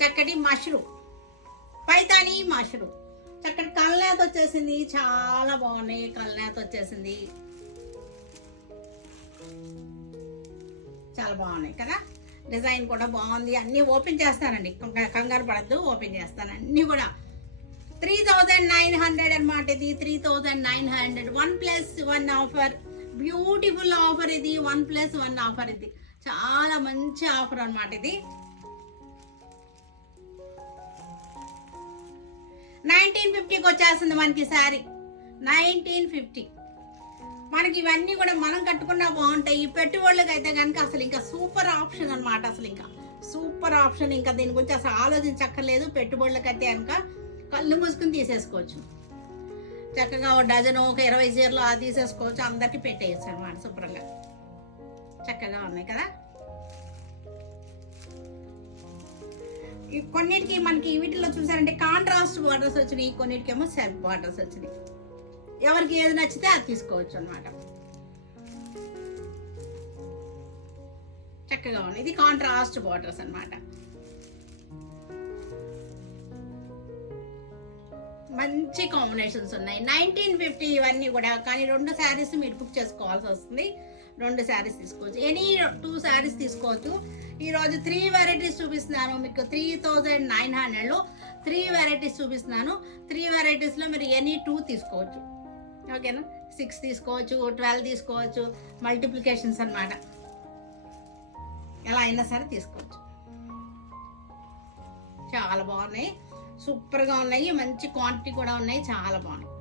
చక్కటి mushroom, Paithani mushroom, చక్కటి కల్నేత వచ్చేసింది. చాలా బాగున్నాయి, కల్నేత వచ్చేసింది. చాలా బాగున్నాయి కదా, డిజైన్ కూడా బాగుంది. అన్నీ ఓపెన్ చేస్తానండి, కంగారు పడద్దు, ఓపెన్ చేస్తాను అన్నీ కూడా. 3900 అనమాట ఇది. 3900, 1+1 ఆఫర్. బ్యూటిఫుల్ ఆఫర్ ఇది, 1+1 ఆఫర్ ఇది. చాలా మంచి ఆఫర్ అనమాట ఇది. 1950కి వచ్చేస్తుంది మనకి శారీ. 1950 మనకి ఇవన్నీ కూడా మనం కట్టుకున్నా బాగుంటాయి. ఈ పెట్టుబడులకు అయితే కనుక అసలు ఇంకా సూపర్ ఆప్షన్ అనమాట. అసలు ఇంకా సూపర్ ఆప్షన్, ఇంకా దీని గురించి అసలు ఆలోచించక్కర్లేదు. పెట్టుబడులకు అయితే కనుక కళ్ళు మూసుకుని తీసేసుకోవచ్చు చక్కగా. ఒక డజను, ఒక 20 చీరలు అది తీసేసుకోవచ్చు, అందరికి పెట్టేయచ్చు అనమాట శుభ్రంగా. చక్కగా ఉన్నాయి కదా. కొన్నిటికి మనకి వీటిలో చూసారంటే కాంట్రాస్ట్ బార్డర్స్ వచ్చినాయి, కొన్నిటికేమో సెల్ఫ్ బార్డర్స్ వచ్చినాయి. ఎవరికి ఏది నచ్చితే అది తీసుకోవచ్చు అనమాట. చక్కగా ఉన్నాయి. ఇది కాంట్రాస్ట్ బార్డర్స్ అనమాట. మంచి కాంబినేషన్స్ ఉన్నాయి. 1950 ఇవన్నీ కూడా. కానీ 2 శారీస్ మీరు బుక్ చేసుకోవాల్సి వస్తుంది. 2 శారీస్ తీసుకోవచ్చు, ఎనీ 2 శారీస్ తీసుకోవచ్చు. ఈరోజు 3 వెరైటీస్ చూపిస్తున్నాను మీకు. 3900లో 3 వెరైటీస్ చూపిస్తున్నాను. 3 వెరైటీస్లో మీరు ఎనీ 2 తీసుకోవచ్చు, ఓకేనా. 6 తీసుకోవచ్చు, 12 తీసుకోవచ్చు, మల్టిప్లికేషన్స్ అన్నమాట. ఎలా అయినా సరే తీసుకోవచ్చు. చాలా బాగున్నాయి, సూపర్గా ఉన్నాయి, మంచి క్వాంటిటీ కూడా ఉన్నాయి, చాలా బాగున్నాయి.